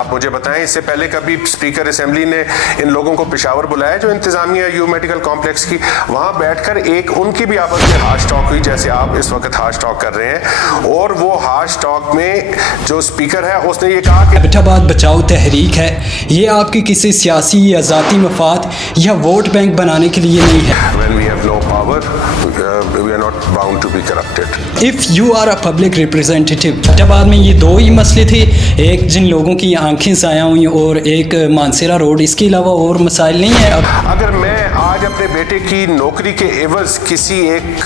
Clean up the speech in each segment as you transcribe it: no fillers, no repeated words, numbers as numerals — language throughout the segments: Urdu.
آپ مجھے بتائیں اس سے پہلے کبھی اسپیکر اسمبلی نے ان لوگوں کو پشاور بلایا جو انتظامیہ یو میڈیکل کمپلیکس کی، وہاں بیٹھ کر ایک ان کی بھی آپس میں ہاش ٹاک ہوئی جیسے آپ اس وقت ہاش ٹاک کر رہے ہیں، اور وہ ہاش ٹاک میں جو اسپیکر ہے اس نے یہ کہا کہ ایبٹ آباد بچاؤ تحریک ہے، یہ آپ کی کسی سیاسی یا ذاتی مفاد یا ووٹ بینک بنانے کے لیے نہیں ہے۔ when we have no power we are not bound to be corrupted. If you are a public representative، Abbottabad میں یہ دو ہی مسئلے تھے، ایک جن لوگوں کی آنکھیں ضائع ہوئیں اور ایک مانسیرا روڈ، اس کے علاوہ اور مسائل نہیں ہیں۔ اگر میں آج اپنے بیٹے کی نوکری کے عوض کسی ایک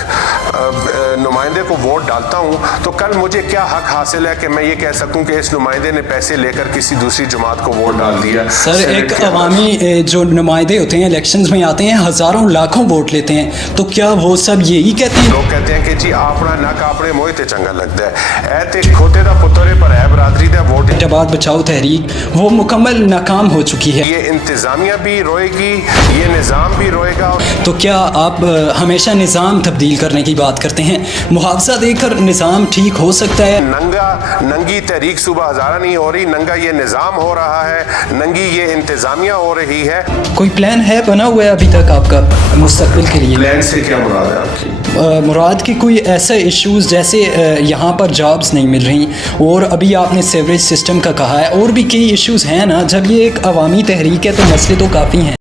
نمائندے کو ووٹ ڈالتا ہوں تو کل مجھے کیا حق حاصل ہے کہ میں یہ کہہ سکوں کہ اس نمائندے نے پیسے لے کر کسی دوسری جماعت کو ووٹ ڈال دیا؟ سر ایک عوامی جو نمائندے ہوتے ہیں الیکشنز میں آتے ہیں، ہزاروں لاکھوں ووٹ لیتے ہیں، تو کیا وہ سب یہی کہتے ہیں؟ لوگ کہتے ہیں کہ جی اپنا نک اپنے موہ تے چنگا لگتا ہے، اے تے کھوتے دا پترے پر ہے برادری دا ووٹ۔ ایبٹ آباد بچاؤ تحریک وہ مکمل ناکام ہو چکی ہے۔ یہ انتظامیہ بھی روئے گی، یہ نظام بھی روئے گا۔ تو کیا آپ ہمیشہ نظام تبدیل کرنے کی بات کرتے ہیں؟ محافظہ دے کر نظام ٹھیک ہو سکتا ہے؟ ننگی تحریک صوبہ ہزارہ نہیں ہو رہی، ننگا یہ نظام ہو رہا ہے، ننگی یہ انتظامیہ ہو رہی ہے۔ کوئی پلان ہے بنا ہوا ہے ابھی تک آپ کا مستقبل کے لیے؟ پلان سے کیا مراد ہے آپ کی؟ مراد کی کوئی ایسے ایشوز جیسے یہاں پر جابز نہیں مل رہی، اور ابھی آپ نے سیوریج سسٹم کا کہا ہے، اور بھی کئی ایشوز ہیں نا۔ جب یہ ایک عوامی تحریک ہے تو مسئلے تو کافی ہیں۔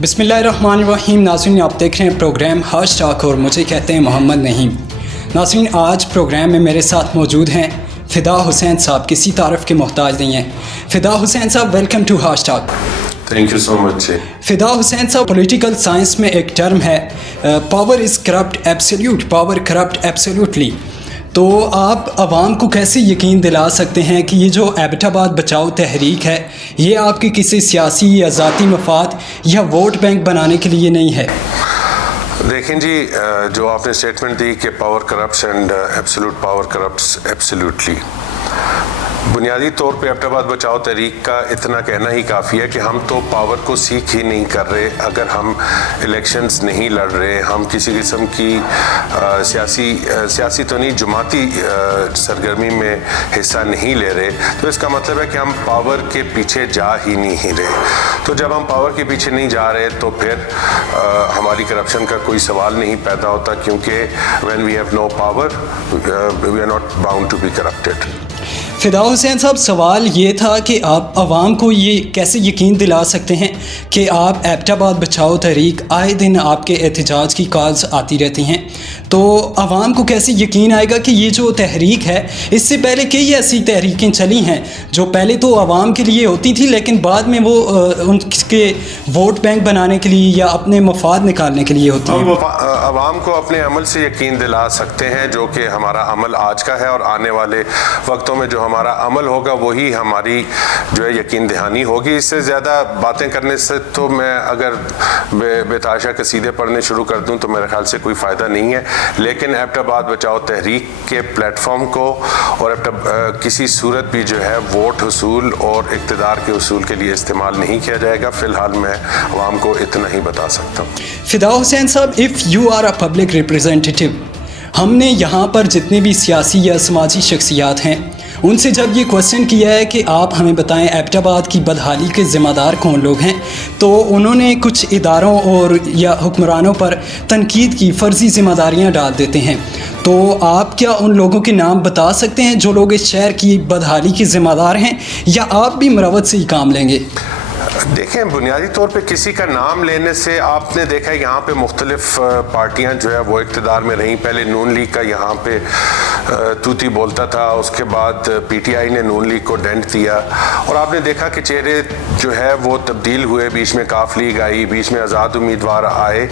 بسم اللہ الرحمن الرحیم۔ ناظرین آپ دیکھ رہے ہیں پروگرام ہاش ٹاک اور مجھے کہتے ہیں محمد نعیم۔ ناظرین آج پروگرام میں میرے ساتھ موجود ہیں فدا حسین صاحب، کسی تعارف کے محتاج نہیں ہیں۔ فدا حسین صاحب welcome to Hash Talk. Thank you so much. Fida Hussain صاحب، پولیٹیکل سائنس میں ایک ٹرم ہے power is corrupt absolute, power corrupt absolutely. تو آپ عوام کو کیسے یقین دلا سکتے ہیں کہ یہ جو ایبٹ آباد بچاؤ تحریک ہے یہ آپ کی کسی سیاسی یا ذاتی مفاد یا ووٹ بینک بنانے کے لیے نہیں ہے؟ دیکھیں جی، جو آپ نے اسٹیٹمنٹ دی کہ power corrupts and absolute power corrupts absolutely, بنیادی طور پہ ایبٹ آباد بچاؤ تحریک کا اتنا کہنا ہی کافی ہے کہ ہم تو پاور کو سیکھ ہی نہیں کر رہے۔ اگر ہم الیکشنز نہیں لڑ رہے، ہم کسی قسم کی سیاسی تو نہیں جماعتی سرگرمی میں حصہ نہیں لے رہے، تو اس کا مطلب ہے کہ ہم پاور کے پیچھے جا ہی نہیں رہے۔ تو جب ہم پاور کے پیچھے نہیں جا رہے تو پھر ہماری کرپشن کا کوئی سوال نہیں پیدا ہوتا، کیونکہ when we have no power we are not bound to be corrupted۔ فدا حسین صاحب سوال یہ تھا کہ آپ عوام کو یہ کیسے یقین دلا سکتے ہیں کہ آپ ایبٹ آباد بچاؤ تحریک آئے دن آپ کے احتجاج کی کالز آتی رہتی ہیں، تو عوام کو کیسے یقین آئے گا کہ یہ جو تحریک ہے، اس سے پہلے کئی ایسی تحریکیں چلی ہیں جو پہلے تو عوام کے لیے ہوتی تھی لیکن بعد میں وہ ان کے ووٹ بینک بنانے کے لیے یا اپنے مفاد نکالنے کے لیے ہوتی ہیں؟ عوام کو اپنے عمل سے یقین دلا سکتے ہیں، جو کہ ہمارا عمل آج کا ہے، اور آنے والے وقتوں میں جو ہمارا عمل ہوگا وہی ہماری جو ہے یقین دہانی ہوگی۔ اس سے زیادہ باتیں کرنے سے تو میں اگر بے تحاشا قصیدے پڑھنے شروع کر دوں تو میرے خیال سے کوئی فائدہ نہیں ہے، لیکن ایبٹ آباد بچاؤ تحریک کے پلیٹ فارم کو اور کسی صورت بھی جو ہے ووٹ حصول اور اقتدار کے حصول کے لیے استعمال نہیں کیا جائے گا۔ فی الحال میں عوام کو اتنا ہی بتا سکتا ہوں۔ فدا حسین صاحب، if you are a public representative, ہم نے یہاں پر جتنے بھی سیاسی یا سماجی شخصیات ہیں ان سے جب یہ کوشچن کیا ہے کہ آپ ہمیں بتائیں ایبٹ آباد کی بدحالی کے ذمہ دار کون لوگ ہیں، تو انہوں نے کچھ اداروں اور یا حکمرانوں پر تنقید کی، فرضی ذمہ داریاں ڈال دیتے ہیں۔ تو آپ کیا ان لوگوں کے نام بتا سکتے ہیں جو لوگ اس شہر کی بدحالی کے ذمہ دار ہیں، یا آپ بھی مروت سے ہی کام لیں گے؟ دیکھیں، بنیادی طور پہ کسی کا نام لینے سے آپ نے دیکھا یہاں پہ مختلف پارٹیاں جو ہے وہ اقتدار میں رہیں۔ پہلے نون لیگ کا یہاں پہ توتی بولتا تھا، اس کے بعد پی ٹی آئی نے نون لیگ کو ڈینٹ دیا، اور آپ نے دیکھا کہ چہرے جو ہے وہ تبدیل ہوئے، بیچ میں کاف لیگ آئی، بیچ میں آزاد امیدوار آئے،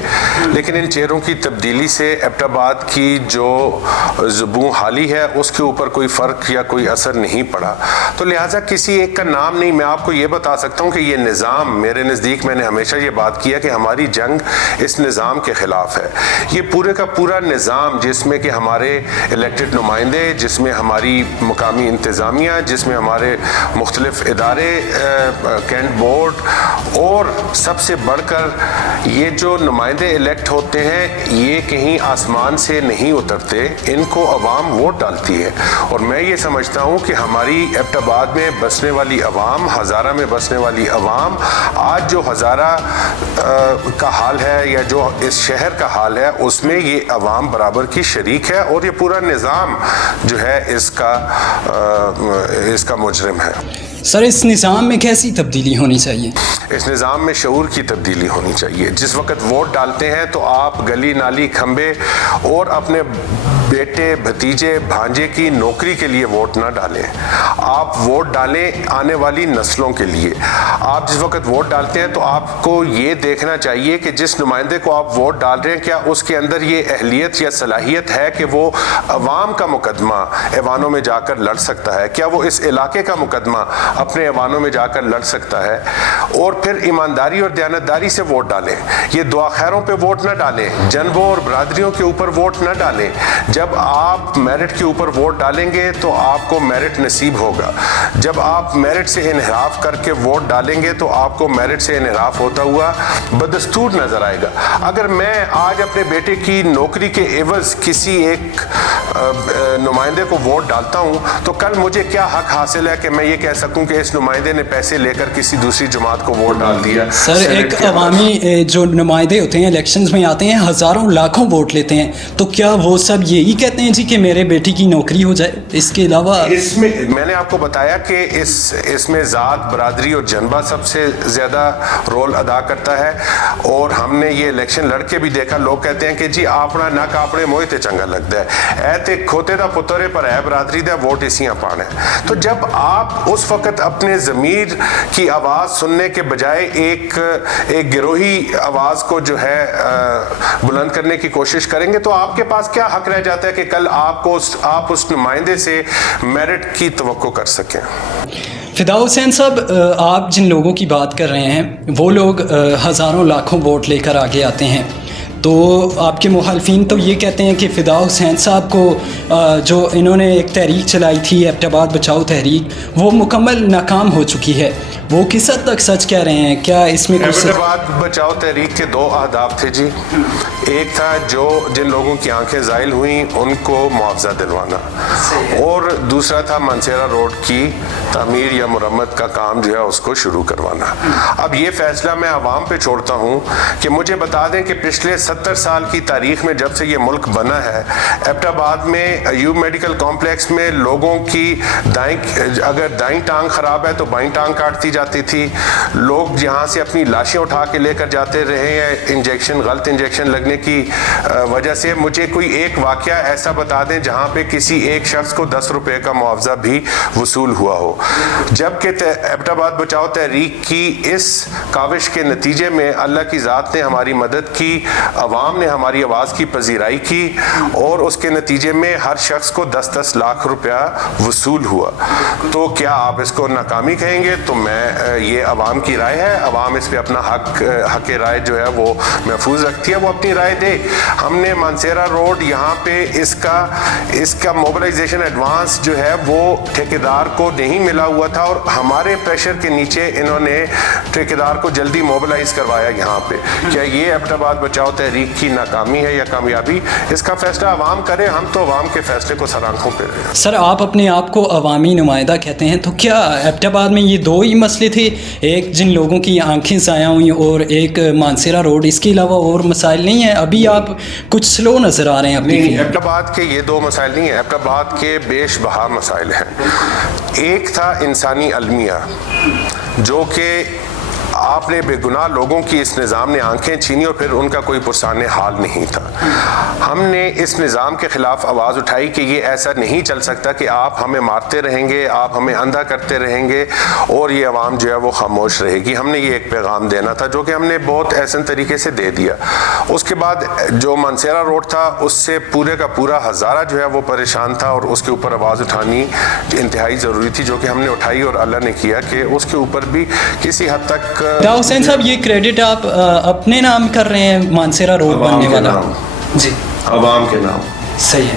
لیکن ان چہروں کی تبدیلی سے ایبٹ آباد کی جو زبوں حالی ہے اس کے اوپر کوئی فرق یا کوئی اثر نہیں پڑا۔ تو لہٰذا کسی ایک کا نام نہیں، میں آپ کو یہ بتا سکتا ہوں کہ یہ نظام، میرے نزدیک میں نے ہمیشہ یہ بات کیا کہ ہماری جنگ اس نظام کے خلاف ہے۔ یہ پورے کا پورا نظام جس میں کہ ہمارے الیکٹڈ نمائندے, جس میں ہماری مقامی انتظامیہ, جس میں ہمارے مختلف ادارے, کینٹ بورڈ, اور سب سے بڑھ کر یہ جو نمائندے الیکٹ ہوتے ہیں یہ کہیں آسمان سے نہیں اترتے, ان کو عوام ووٹ ڈالتی ہے. اور میں یہ سمجھتا ہوں کہ ہماری ایبٹ آباد میں بسنے والی عوام, ہزارہ میں بسنے والی عوام, آج جو ہزارہ کا حال ہے یا جو اس شہر کا حال ہے اس میں یہ عوام برابر کی شریک ہے, اور یہ پورا نظام جو ہے اس کا مجرم ہے. سر اس نظام میں کیسی تبدیلی ہونی چاہیے؟ اس نظام میں شعور کی تبدیلی ہونی چاہیے. جس وقت ووٹ ڈالتے ہیں تو آپ گلی نالی کھمبے اور اپنے بیٹے بھتیجے بھانجے کی نوکری کے لیے ووٹ نہ ڈالیں, آپ ووٹ ڈالیں آنے والی نسلوں کے لیے. آپ جس وقت ووٹ ڈالتے ہیں تو آپ کو یہ دیکھنا چاہیے کہ جس نمائندے کو آپ ووٹ ڈال رہے ہیں کیا اس کے اندر یہ اہلیت یا صلاحیت ہے کہ وہ عوام کا مقدمہ ایوانوں میں جا کر لڑ سکتا ہے, کیا وہ اس علاقے کا مقدمہ اپنے ایوانوں میں جا کر لڑ سکتا ہے. اور پھر ایمانداری اور دیانتداری سے ووٹ ڈالیں. یہ دعا خیروں پہ ووٹ نہ ڈالیں, جنبوں اور برادریوں کے اوپر ووٹ نہ ڈالیں. جب آپ میرٹ کے اوپر ووٹ ڈالیں گے تو آپ کو میرٹ نصیب ہوگا. جب آپ میرٹ سے انحراف کر کے ووٹ ڈالیں گے تو آپ کو میرٹ سے انحراف ہوتا ہوا بدستور نظر آئے گا. اگر میں آج اپنے بیٹے کی نوکری کے عوض کسی ایک نمائندے کو ووٹ ڈالتا ہوں تو کل مجھے کیا حق حاصل ہے کہ میں یہ کہہ سکوں کہ اس نمائندے نے پیسے لے کر کسی دوسری جماعت کو ووٹ ڈال دیا. سر ایک عوامی جو نمائندے ہوتے ہیں الیکشنز میں آتے ہیں, ہزاروں لاکھوں ووٹ لیتے ہیں, تو کیا وہ سب یہی کہتے ہیں جی کہ میرے بیٹی کی نوکری ہو جائے؟ اس کے علاوہ اس میں نے آپ کو بتایا کہ اس میں ذات, برادری اور جنبہ سب سے زیادہ رول ادا کرتا ہے. اور ہم نے یہ الیکشن لڑ کے بھی دیکھا, لوگ کہتے ہیں کہ جی آپنا نہ کاپڑے موئے تے چنگا لگتا ہے, اے تے کھوتے دا پترے پر ہے برادری دا ووٹ اسیاں پانے. تو جب آپ اس وقت اپنے ضمیر کی آواز سننے کے بجائے ایک گروہی آواز کو جو ہے بلند کرنے کی کوشش کریں گے تو آپ کے پاس کیا حق رہ جاتا ہے کہ کل آپ اس نمائندے سے میرٹ کی توقع کر سکیں. فدا حسین صاحب, آپ جن لوگوں کی بات کر رہے ہیں وہ لوگ ہزاروں لاکھوں ووٹ لے کر آگے آتے ہیں, تو آپ کے مخالفین تو یہ کہتے ہیں کہ فدا حسین صاحب کو جو انہوں نے ایک تحریک چلائی تھی ایبٹ آباد بچاؤ تحریک, وہ مکمل ناکام ہو چکی ہے. وہ کس حد تک سچ کہہ رہے ہیں؟ کیا اس میں کچھ؟ ایبٹ آباد بچاؤ تحریک کے 2 اہداف تھے جی. ایک تھا جن لوگوں کی آنکھیں زائل ہوئیں ان کو معاوضہ دلوانا, اور دوسرا تھا منصیرہ روڈ کی تعمیر یا مرمت کا کام جو ہے اس کو شروع کروانا. اب یہ فیصلہ میں عوام پہ چھوڑتا ہوں کہ مجھے بتا دیں کہ پچھلے 70 سال کی تاریخ میں جب سے یہ ملک بنا ہے, ایبٹ آباد میں ایوب میڈیکل کمپلیکس میں لوگوں کی اگر دائیں ٹانگ خراب ہے تو بائیں ٹانگ کاٹتی جاتی تھی. لوگ یہاں سے اپنی لاشیں اٹھا کے لے کر جاتے رہے ہیں غلط انجیکشن لگنے کی وجہ سے. مجھے کوئی ایک واقعہ ایسا بتا دیں جہاں پہ کسی ایک شخص کو 10 روپے کا معاوضہ بھی وصول ہوا ہو. جبکہ ایبٹ آباد بچاؤ تحریک کی اس کاوش کے نتیجے میں اللہ کی ذات نے ہماری مدد کی, عوام نے ہماری آواز کی پذیرائی کی, اور اس کے نتیجے میں ہر شخص کو 10-10 لاکھ روپیہ وصول ہوا. تو کیا آپ اس کو ناکامی کہیں گے؟ تو میں یہ عوام کی رائے ہے, عوام اس پہ اپنا حق رائے جو ہے وہ محفوظ رکھتی ہے, وہ اپنی رائے دے. ہم نے مانسیرا روڈ یہاں پہ اس کا موبلائزیشن ایڈوانس جو ہے وہ ٹھیکیدار کو نہیں ملا ہوا تھا, اور ہمارے پریشر کے نیچے انہوں نے ٹھیکیدار کو جلدی موبلائز کروایا یہاں پہ. کیا یہ ایبٹ آباد بچاؤ تحریک کی ناکامی ہے یا کامیابی؟ اس کا فیصلہ عوام کرے, ہم تو عوام کے فیصلے کو سر آنکھوں پہ رہے. سر آپ اپنے آپ کو عوامی نمائندہ کہتے ہیں, تو کیا ایبٹ آباد میں یہ 2 ہی مسئلے تھے, ایک جن لوگوں کی آنکھیں ضائع ہوئیں اور ایک مانسیرا روڈ, اس کے علاوہ اور مسائل نہیں ہیں؟ ابھی آپ کچھ سلو نظر آ رہے ہیں. نہیں, ایبٹ آباد کے یہ 2 مسائل نہیں ہیں, ایبٹ آباد کے بیش بہا مسائل ہیں. ایک تھا انسانی المیہ جو کہ آپ نے بے گناہ لوگوں کی اس نظام نے آنکھیں چھینی اور پھر ان کا کوئی پرسان حال نہیں تھا. ہم نے اس نظام کے خلاف آواز اٹھائی کہ یہ ایسا نہیں چل سکتا کہ آپ ہمیں مارتے رہیں گے, آپ ہمیں اندھا کرتے رہیں گے اور یہ عوام جو ہے وہ خاموش رہے گی. ہم نے یہ ایک پیغام دینا تھا جو کہ ہم نے بہت احسن طریقے سے دے دیا. اس کے بعد جو منصیرہ روڈ تھا اس سے پورے کا پورا ہزارہ جو ہے وہ پریشان تھا اور اس کے اوپر آواز اٹھانی انتہائی ضروری تھی, جو کہ ہم نے اٹھائی اور اللہ نے کیا کہ اس کے اوپر بھی کسی حد تک. حسین صاحب یہ کریڈٹ آپ اپنے نام کر رہے ہیں, مانسیرا روڈ بننے والا؟ جی, عوام کے نام. صحیح ہے.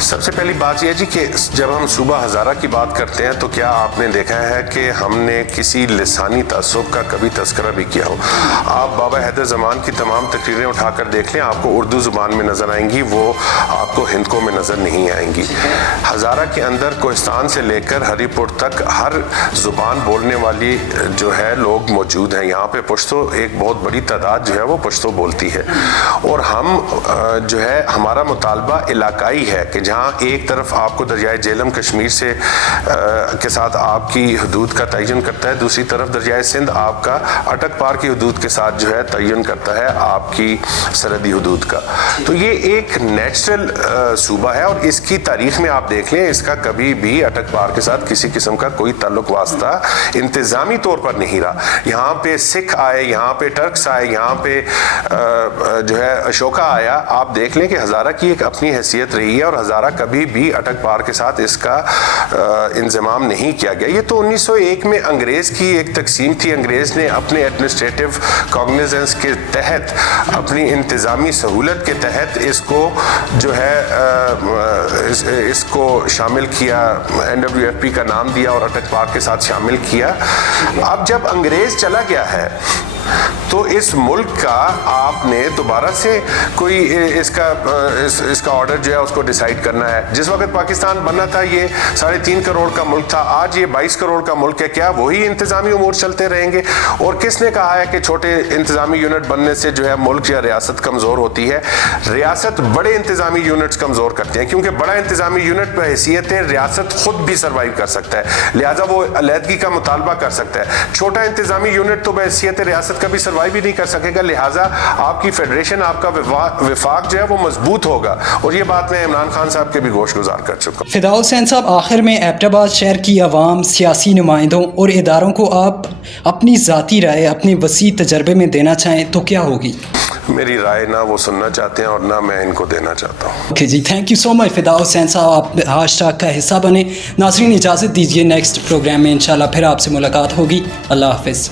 سب سے پہلی بات یہ ہے جی کہ جب ہم صوبہ ہزارہ کی بات کرتے ہیں تو کیا آپ نے دیکھا ہے کہ ہم نے کسی لسانی تعصب کا کبھی تذکرہ بھی کیا ہو؟ آپ بابا حیدر زمان کی تمام تقریریں اٹھا کر دیکھ لیں، آپ کو اردو زبان میں نظر آئیں گی، وہ آپ کو ہندکوں میں نظر نہیں آئیں گی۔ ہزارہ کے اندر کوہستان سے لے کر ہری پور تک ہر زبان بولنے والی جو ہے لوگ موجود ہیں۔ یہاں پہ پشتو ایک بہت بڑی تعداد جو ہے وہ پشتو بولتی ہے، اور ہم جو ہے ہمارا مطالبہ علاقائی ہے کہ جہاں ایک طرف آپ کو دریائے جہلم کشمیر سے کے ساتھ آپ کی حدود کا تعین کرتا ہے، دوسری طرف دریائے سندھ آپ کا اٹک پار کی حدود کے ساتھ جو ہے تعین کرتا ہے آپ کی سرحدی حدود کا۔ تو یہ ایک نیچرل صوبہ ہے، اور اس کی تاریخ میں آپ دیکھ لیں اس کا کبھی بھی اٹک پار کے ساتھ کسی قسم کا کوئی تعلق واسطہ انتظامی طور پر نہیں رہا۔ یہاں پہ سکھ آئے، یہاں پہ ٹرکس آئے، یہاں پہ جو ہے اشوکا آیا، آپ دیکھ لیں کہ ہزارہ کی ایک اپنی حیثیت رہی ہے، اور ہزارہ کبھی بھی اٹک پار کے ساتھ اس کا انضمام نہیں کیا گیا۔ یہ تو 1901 میں انگریز کی ایک تقسیم تھی، انگریز نے اپنے ایڈمنسٹریٹو کاگنیزنس کے تحت، اپنی انتظامی سہولت کے تحت اس کو جو ہے اس کو شامل کیا، NWFP کا نام دیا اور اٹک پار کے ساتھ شامل کیا۔ اب جب انگریز چلا گیا ہے تو اس ملک کا آپ نے دوبارہ سے کوئی اس کا آرڈر جو ہے اس کو ڈیسائیڈ کرنا ہے۔ جس وقت پاکستان بننا تھا یہ 3.5 کروڑ کا ملک تھا، آج یہ 22 کروڑ کا ملک ہے۔ کیا وہی انتظامی امور چلتے رہیں گے؟ اور کس نے کہا ہے کہ چھوٹے انتظامی یونٹ بننے سے جو ہے ملک یا ریاست کمزور ہوتی ہے؟ ریاست بڑے انتظامی یونٹس کمزور کرتے ہیں، کیونکہ بڑا انتظامی یونٹ پہ حیثیت ہے ریاست خود بھی سروائیو کر سکتا ہے، لہٰذا وہ علیحدگی کا مطالبہ کر سکتا ہے۔ چھوٹا انتظامی یونٹ تو بحیثیت ریاست کبھی سروائیو بھی نہیں کر سکے گا، لہٰذا آپ کی فیڈریشن، آپ کا وفاق جو ہے وہ مضبوط ہوگا، اور یہ بات میں عمران خان صاحب کے بھی گوش گزار کر چکا ہوں۔ فداء حسین صاحب، آخر میں ایبٹ آباد شہر کی عوام، سیاسی نمائندوں اور اداروں کو آپ اپنی ذاتی رائے اپنے وسیع تجربے میں دینا چاہیں تو کیا ہوگی؟ میری رائے نہ وہ سننا چاہتے ہیں اور نہ میں ان کو دینا چاہتا ہوں۔ اوکے جی، thank you so much Fida Hussain صاحب، آپ ہاش ٹیگ کا حصہ بنے۔ ناظرین اجازت دیجیے، نیکسٹ پروگرام میں انشاءاللہ پھر آپ سے ملاقات ہوگی۔ اللہ حافظ۔